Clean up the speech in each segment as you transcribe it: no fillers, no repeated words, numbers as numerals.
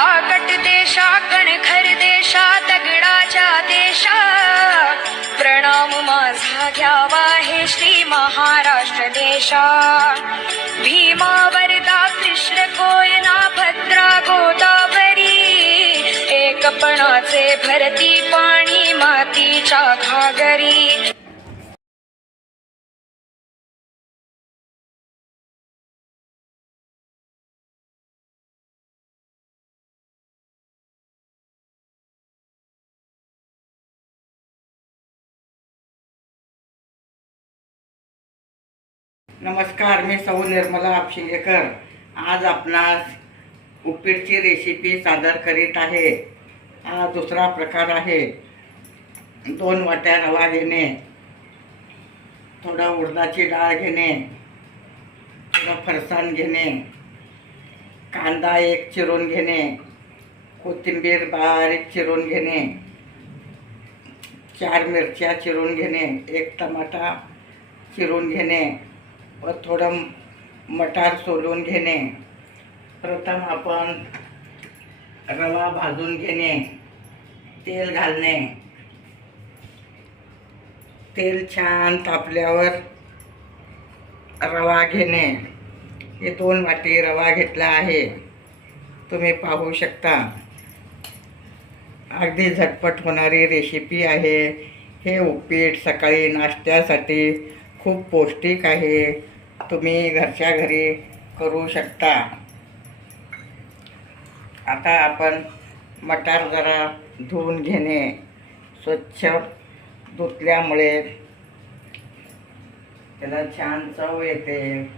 लाकट देशा कणखर देशा दगडाच्या देशा प्रणाम माझा घ्यावा हे श्री महाराष्ट्र देशा भीमा वरदा कृष्ण कोयना भद्रा गोदावरी एकपणाचे भरती पाणी मातीच्या घागरी। नमस्कार, मी सौ निर्मला आपशिंगेकर आज आपणास उपीटची रेसिपी सादर करीत आहे। हा दुसरा प्रकार आहे। 2 वाट्या रवा घेणे, थोडा उडदाची डाळ घेणे, थोडं फरसाण घेणे, कांदा 1 चिरून घेणे, कोथिंबीर बारीक चिरून घेणे, 4 मिरच्या चिरून घेणे, 1 टमाटा चिरून घेणे व थोडं मटार सोलून घेणे। प्रथम आपण रवा भाजून घेणे, तेल घालणे, तेल छान तापल्यावर रवा घेणे। हे 2 वाटी रवा घेतला आहे, तुम्ही पाहू शकता। अगदी झटपट होणारी रेसिपी आहे। हे उपीट सकाळी नाश्त्यासाठी खूप पौष्टिक आहे, तुम्ही घरच्या घरी करू शकता। आता आपण मटार जरा धुवून घेणे, स्वच्छ धुतल्यामुळे त्याला छान चव येते।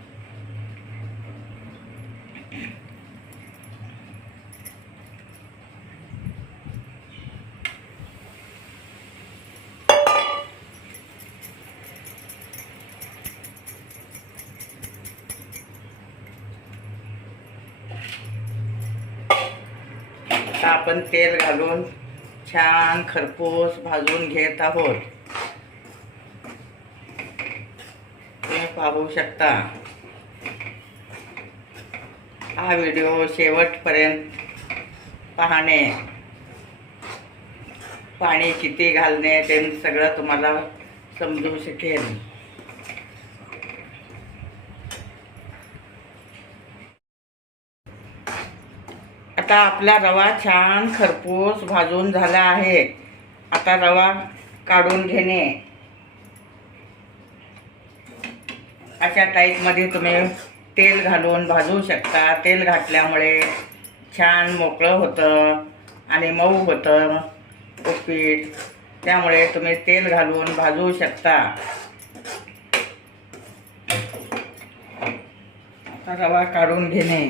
आता आपण तेल घालून छान खरपूस भाजून घेत आहोत, तुम्ही पाहू शकता। हा व्हिडिओ शेवटपर्यंत पाहणे, पाणी किती घालणे ते सगळं तुम्हाला समजू शकेल। आता आपला रवा छान खरपूस भाजून झाला आहे। आता रवा काढून घेणे। अशा टाईपमध्ये तुम्ही तेल घालून भाजू शकता। तेल घातल्यामुळे छान मोकळं होतं आणि मऊ होतं उपीट, त्यामुळे तुम्ही तेल घालून भाजू शकता। आता रवा काढून घेणे।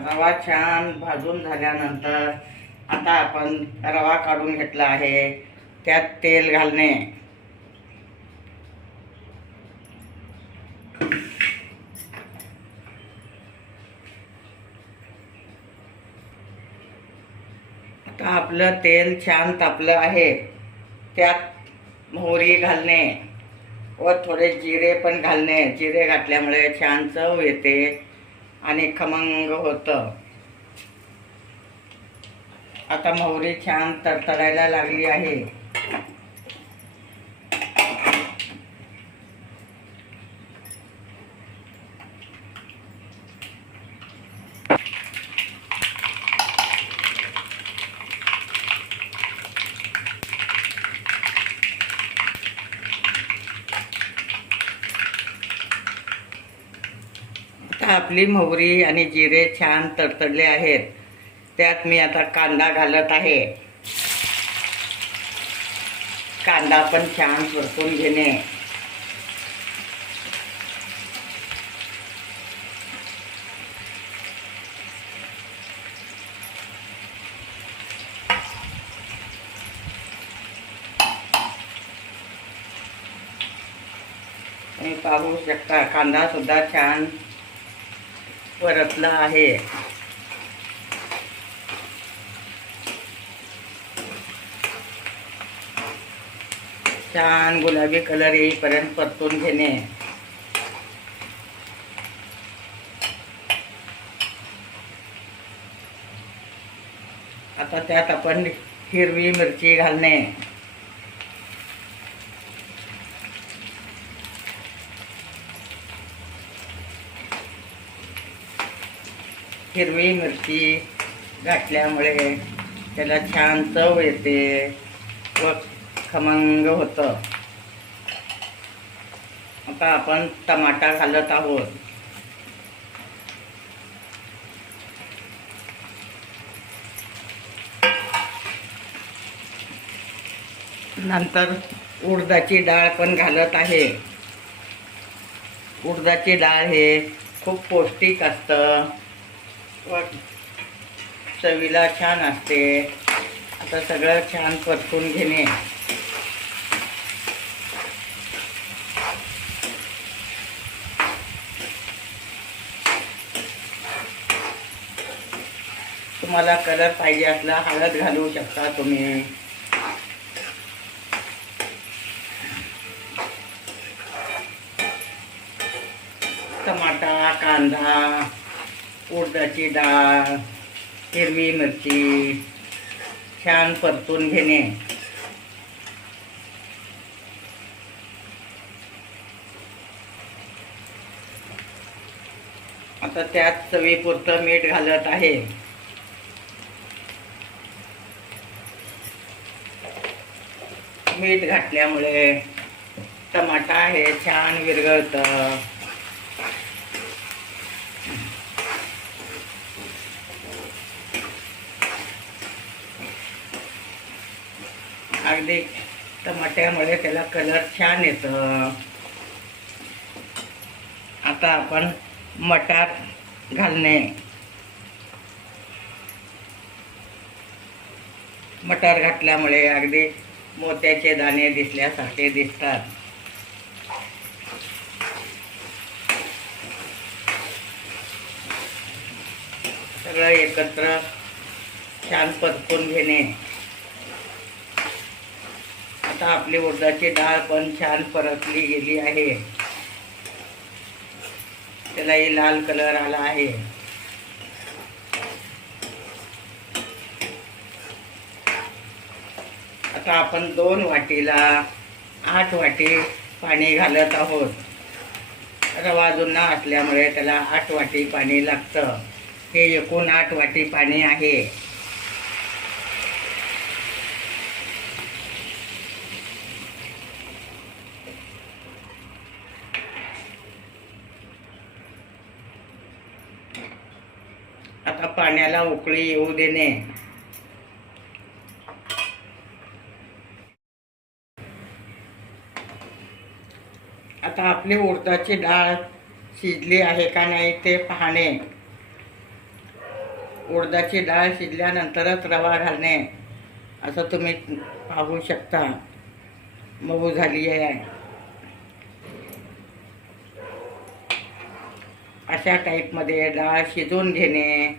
रवा छान भाजून झाल्यानंतर आता आपण रवा काढून घेतला आहे, त्यात तेल घालणे। आता आपलं तेल छान तापलं आहे, त्यात मोहरी घालणे व थोडे जिरे पण घालणे। जिरे घातल्यामुळे छान चव येते आणि खमंग होतं। आता मोहरी छान तडतडायला लागली आहे। आपली मोहरी आणि जिरे छान तडतडले आहेत, त्यात मी आता कांदा घालत आहे। कांदा पण छान परतून घेणे। तुम्ही पाहू शकता कांदा सुद्धा छान परतला आहे. छान गुलाबी कलर येईपर्यंत परतून घेणे. आता त्यात आपण हिरवी मिरची घालणे. हिरवी मिरची घातल्यामुळे त्याला छान चव येते व खमंग होतं. आता आपण टमाटा घालत आहोत. नंतर उडदाची डाळ पण घालत आहे. उडदाची डाळ हे खूप पौष्टिक असतं व चवीला छान असते. आता सगळं छान परतून घेणे. तुम्हाला कलर पाहिजे असला हळद घालू शकता तुम्ही. टमाटा, कांदा, उडदाची डाळ, हिरवी मिरची छान परतून घेणे. आता त्यात चवीपुरतं मीठ घालत आहे. मीठ घातल्यामुळे टमाटा हे छान विरघळतं. अगदी टमाट्यामुळे त्याला कलर छान येतं. आता आपण मटार घालणे. मटार घातल्यामुळे अगदी मोत्याचे दाणे दिसल्यासारखे दिसतात. सगळं एकत्र छान परतून घेणे. आता आपली उडदाची डाळ पण छान परतली गेली आहे. त्यालाही लाल कलर आला आहे. आता आपण 2 वाटीला 8 वाटी पाणी घालत आहोत. रवा जुना असल्यामुळे त्याला 8 वाटी पाणी लागतं. हे एकूण 8 वाटी पाणी आहे. आता पाण्याला उकळी येऊ देणे. आता आपली उडदाची डाळ शिजली आहे का नाही ते पाहणे. उडदाची डाळ शिजल्यानंतरच रवा घालणे. असं तुम्ही पाहू शकता. मऊ झाली आहे. अशा टाईपमध्ये डाळ शिजवून घेणे.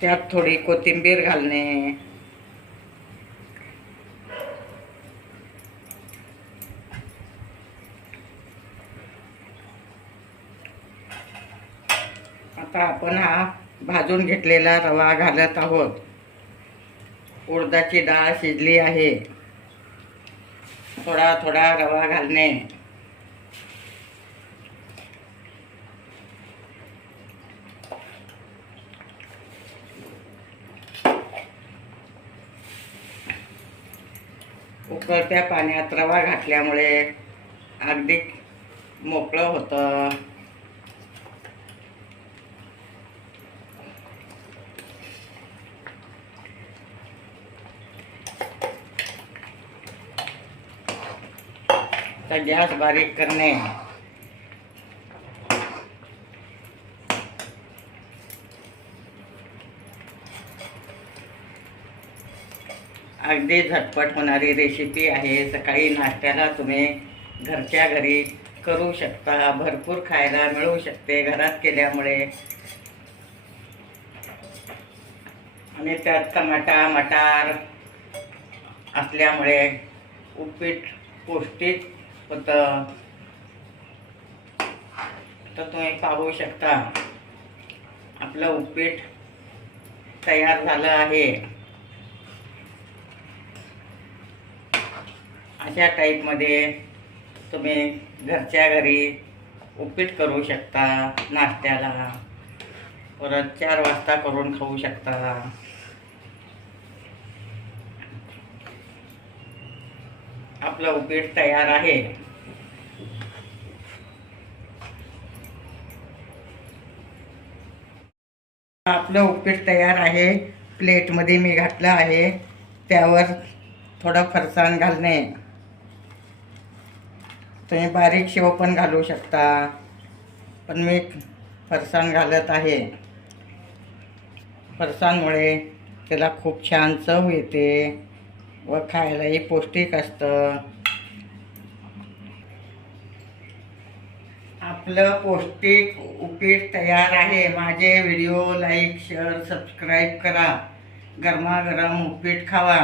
त्यात थोडी कोथिंबीर घालणे. आता आपण हा भाजून घेतलेला रवा घालत आहोत. उडदाची डाळ शिजली आहे. थोडा थोडा रवा घालणे. उकळत्या पाण्यात रवा घातल्यामुळे अगदी मोकळं होतं. तर गॅस बारीक करणे. अगदी झटपट होणारी रेसिपी आहे. सकाळी नाश्त्याला तुम्ही घरच्या घरी करू शकता. भरपूर खायला मिळू शकते घरात केल्यामुळे. आणि त्यात टमाटा मटार असल्यामुळे उपीट पौष्टिक होतं. तर तुम्ही पाहू शकता आपलं उपीट तयार झालं आहे. अशा टाईपमध्ये तुम्ही घरच्या घरी उपीट करू शकता नाश्त्याला. परत 4 वाजता करून खाऊ शकता. आपलं उपीट तयार आहे. आपलं उपीट तयार आहे. प्लेटमध्ये मी घातलं आहे. त्यावर थोडं फरसाण घालणे. तुम्ही बारीक शेव पण घालू शकता, पण मी फरसाण घालत आहे. फरसाणमुळे त्याला खूप छान चव येते व खायलाही पौष्टिक असतं. आपलं पौष्टिक उपीट तयार आहे. माझे व्हिडिओ लाईक शेअर सबस्क्राईब करा. गरमागरम उपीट खावा.